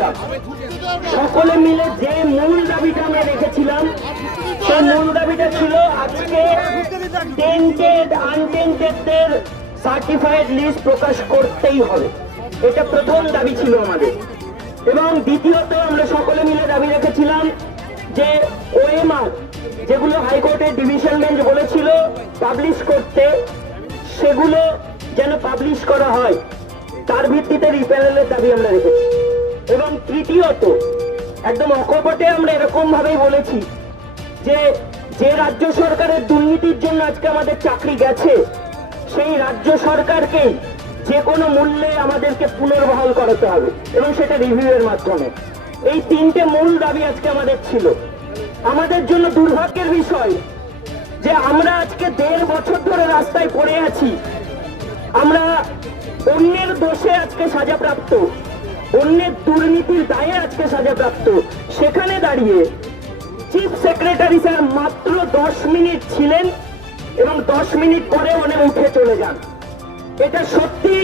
রেখেছিলাম সকলে মিলে যে মূল দাবিটা আমরা রেখেছিলাম, সেই মূল দাবিটা ছিল আজকে টেন্টেড আনটেন্টেডদের সার্টিফাইড লিস্ট প্রকাশ করতেই হবে। এটা প্রথম দাবি ছিল আমাদের। এবং দ্বিতীয়ত আমরা সকলে মিলে দাবি রেখেছিলাম যে ওএমআর যেগুলো হাইকোর্টের ডিভিশন বেঞ্চ বলেছিল পাবলিশ করতে, সেগুলো যেন পাবলিশ করা হয়, তার ভিত্তিতে রিপেয়ারের দাবি আমরা রেখেছি। এবং তৃতীয়ত, একদম অকপটে আমরা এরকম ভাবেই বলেছি যে যে রাজ্য সরকারের দুর্নীতির জন্য আজকে আমাদের চাকরি গেছে, সেই রাজ্য সরকারকে যে কোনো মূল্যে আমাদেরকে পুনর্বহাল করাতে হবে এবং সেটা রিভিউয়ের মাধ্যমে। এই তিনটে মূল দাবি আজকে আমাদের ছিল। আমাদের জন্য দুর্ভাগ্যের বিষয় যে আমরা আজকে দেড় বছর ধরে রাস্তায় পড়ে আছি। আমরা অন্যের দোষে আজকে সাজাপ্রাপ্ত। অন্যের দুর্নীতির দায়ে আজকে সাজাপ্রাপ্ত। সেখানে দাঁড়িয়ে চিফ সেক্রেটারি স্যার মাত্র দশ মিনিট ছিলেন এবং দশ মিনিট পরে উনি উঠে চলে যান। এটা সত্যি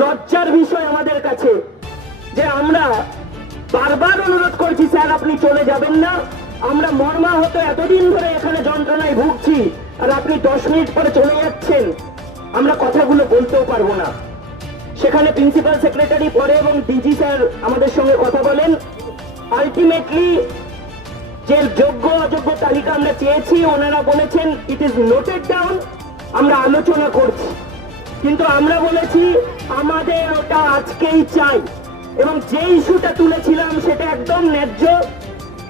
লজ্জার বিষয় আমাদের কাছে যে আমরা বারবার অনুরোধ করছি, স্যার, আপনি চলে যাবেন না। আমরা মর্মাহত এতদিন ধরে এখানে যন্ত্রণায় ভুগছি আর আপনি দশ মিনিট পরে চলে যাচ্ছেন। আমরা কথাগুলো বলতেও পারব না। সেখানে প্রিন্সিপাল সেক্রেটারি পরে এবং ডিজি স্যার আমাদের সঙ্গে কথা বলেন। আলটিমেটলি যে যোগ্য অযোগ্য তালিকা আমরা চেয়েছি, ওনারা বলেছেন ইট ইজ নোটেড ডাউন আমরা আলোচনা করছি। কিন্তু আমরা বলেছি, আমাদের ওটা আজকেই চাই। এবং যে ইস্যুটা তুলেছিলাম, সেটা একদম ন্যায্য।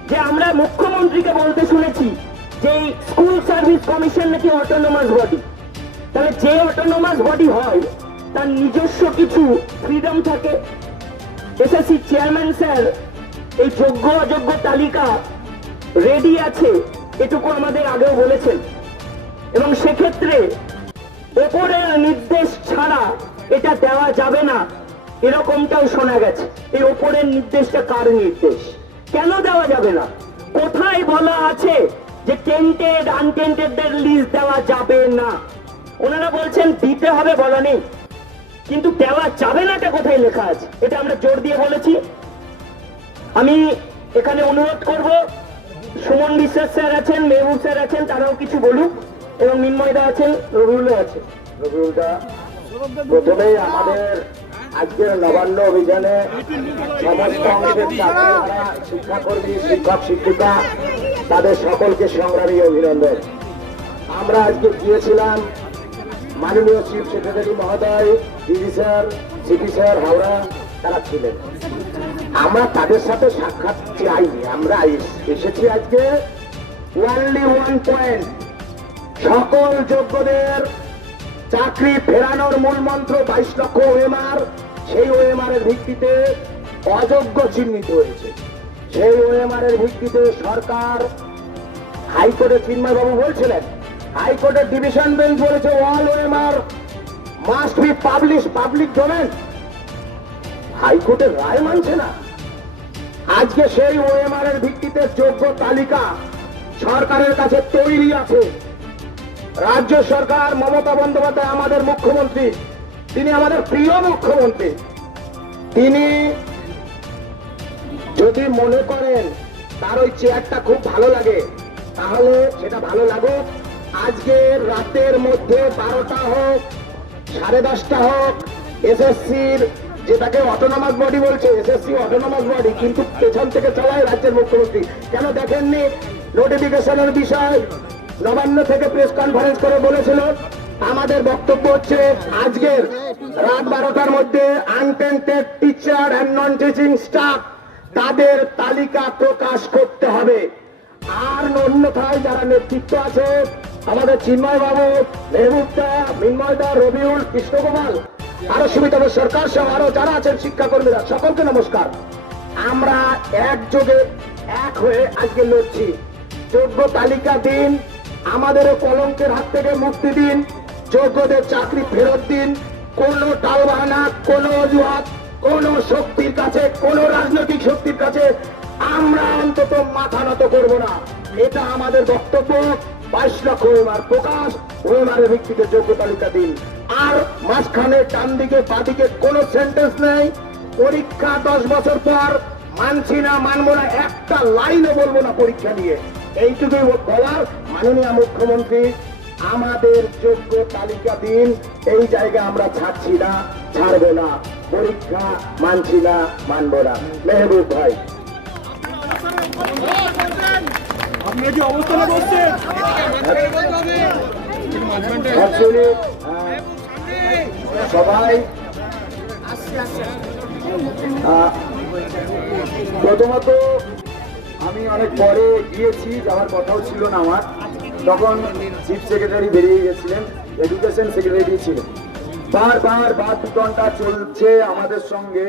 যে আমরা মুখ্যমন্ত্রীকে বলতে শুনেছি যে স্কুল সার্ভিস কমিশন নাকি অটোনোমাস বডি তাহলে যে অটোনোমাস বডি হয় তার নিজস্ব কিছু ফ্রিডম থাকে। এসএসসি চেয়ারম্যান স্যার এই যোগ্য অযোগ্য তালিকা রেডি আছে, এটুকু আমাদের আগেও বলেছেন। এবং সেক্ষেত্রে ওপরের নির্দেশ ছাড়া এটা দেওয়া যাবে না, এরকমটাও শোনা গেছে। এই ওপরের নির্দেশটা কার নির্দেশ? কেন দেওয়া যাবে না? কোথায় বলা আছে যে টেন্টেড আনটেন্টেডদের লিস্ট দেওয়া যাবে না? ওনারা বলছেন দিতে হবে বলা নেই। কিন্তু দেওয়া যাবে নাটা কোথায় লেখা আছে? এটা আমরা জোর দিয়ে বলেছি। আমি এখানে অনুরোধ করব, সুমন বিশ্বাস স্যার আছেন, মেহবুব স্যার আছেন, তারাও কিছু বলুক, এবং মিন্ময়দা আছেন, রবিউলও আছে রবিউলদা প্রথমেই আমাদের আজকের নবান্ন অভিযানে সমস্ত অংশের শিক্ষাকর্মী, শিক্ষক, শিক্ষিকা, তাদের সকলকে সংগ্রামী অভিনন্দন। আমরা আজকে গিয়েছিলাম মাননীয় চিফ সেক্রেটারি মহোদয় DD sir, CP sir, Howrah, তারা ছিলেন। আমরা তাদের সাথে সাক্ষাৎ চাইনি, আমরা এসেছি আজকে ওয়ানলি ওয়ান পয়েন্ট সকল যোগ্যদের চাকরি ফেরানোর মূল মন্ত্র বাইশ লক্ষ ওএমআর সেই ওএমআর এর ভিত্তিতে অযোগ্য চিহ্নিত হয়েছে। সেই ওএমআর এর ভিত্তিতে সরকার হাইকোর্টের চিন্ময়বাবু বলছিলেন হাইকোর্টের ডিভিশন বেঞ্চ বলেছে all OMR must be publish public domain. হাইকোর্টের রায় মানছে না। আজকে সেই ওএমআর এর ভিত্তিতে যোগ্য তালিকা সরকারের কাছে তৈরি আছে। রাজ্য সরকার মমতা বন্দ্যোপাধ্যায় আমাদের মুখ্যমন্ত্রী, তিনি আমাদের প্রিয় মুখ্যমন্ত্রী। তিনি যদি মনে করেন তার ওই চেয়ারটা খুব ভালো লাগে, তাহলে সেটা ভালো লাগুক। আজকে রাতের মধ্যে বারোটা হোক, সাড়ে দশটা হোক, এসএসসির যেটাকে অটোনমাস বডি বলছে, এসএসসি অটোনমাস বডি কিন্তু পেছন থেকে চালায় রাজ্যের মুখ্যমন্ত্রী। কেন দেখেননি? নোটিফিকেশনের বিষয় নবান্ন থেকে প্রেস কনফারেন্স করে বলেছিল। আমাদের বক্তব্য হচ্ছে, আজকের রাত বারোটার মধ্যে untainted teacher and non teaching staff তাদের তালিকা প্রকাশ করতে হবে। আর অন্যথায় যারা নেতৃত্ব আছে আমাদের চিন্ময় বাবু মেহবুবদা মিন্ময়দা, রবিউল কৃষ্ণকুমার আরও সুমিতব সরকার সহ আরও যারা আছেন শিক্ষাকর্মীরা, সকলকে নমস্কার। আমরা একযোগে এক হয়ে আজকে লড়ছি। যোগ্য তালিকা দিন, আমাদেরও কলঙ্কের হাত থেকে মুক্তি দিন, যোগ্যদের চাকরি ফেরত দিন, কোন টালবাহানা, কোন অজুহাত, কোন শক্তির কাছে, কোন রাজনৈতিক শক্তির কাছে আমরা অন্তত মাথা নত করব না। এটা আমাদের বক্তব্য। বাইশ লক্ষ ওয়েমার প্রকাশ ওয়েমারের ভিত্তিতে যোগ্য তালিকা দিন। আর মাঝখানে ডান দিকে বাদিকে কোনো সেন্টেন্স নেই। পরীক্ষা দশ বছর পর, মানছি না, মানবো না, একটা লাইনও বলব না পরীক্ষা নিয়ে। এইটুকুই বলার মাননীয় মুখ্যমন্ত্রী, আমাদের যোগ্য তালিকা দিন। এই জায়গা আমরা ছাড়ছি না, ছাড়বো না। পরীক্ষা মানছি না, মানবো না। মেহবুব ভাই। আপনারা কি অবস্থানে বসছেন সবাই প্রথমত আমি অনেক পরে গিয়েছি, যাওয়ার কথাও ছিল না আমার। তখন চিফ সেক্রেটারি বেরিয়ে গেছিলেন, এডুকেশন সেক্রেটারি ছিলেন। বারবার বাদ বিতনটা চলছে আমাদের সঙ্গে।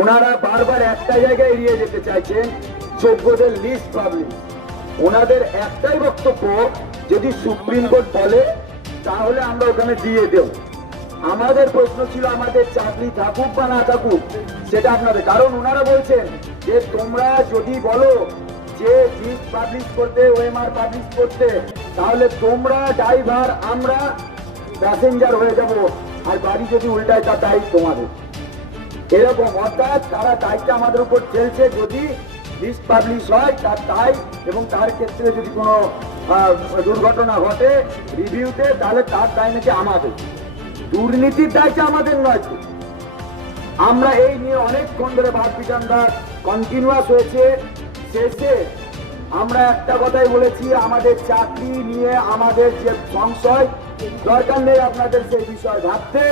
ওনারা বারবার একটা জায়গায় এড়িয়ে যেতে চাইছেন যোগ্যদের লিস্ট পাবলিক ওনাদের একটাই বক্তব্য, যদি সুপ্রিম কোর্ট বলে, তাহলে আমরা ওখানে দিয়ে দেব। আমাদের প্রশ্ন ছিল আমাদের চাকরি থাকুক বা না থাকুক, সেটা আপনাদের। কারণ ওনারা বলছেন যে, তোমরা যদি বলো যে লিস্ট পাবলিশ করতে, ওএমআর পাবলিশ করতে, তাহলে তোমরা ড্রাইভার, আমরা প্যাসেঞ্জার হয়ে যাব। আর বাড়ি যদি উল্টায়, তার দায়ী তোমাদের। এরকম, অর্থাৎ তারা দায়িত্ব আমাদের উপর চলছে যদি লিস্ট পাবলিশ হয়, তার দায় এবং তার ক্ষেত্রে যদি কোনো দুর্ঘটনা ঘটে রিভিউতে, তাহলে তার দায় নাকি আমাদের। দুর্নীতির দায়টা আমাদের নয়। আমরা এই নিয়ে অনেকক্ষণ ধরে বাদ বিধানটা কন্টিনিউয়াস হয়েছে। শেষে আমরা একটা কথাই বলেছি, আমাদের চাকরি নিয়ে আমাদের যে সংশয়, দরকার নেই আপনাদের সেই বিষয় ভাবতে।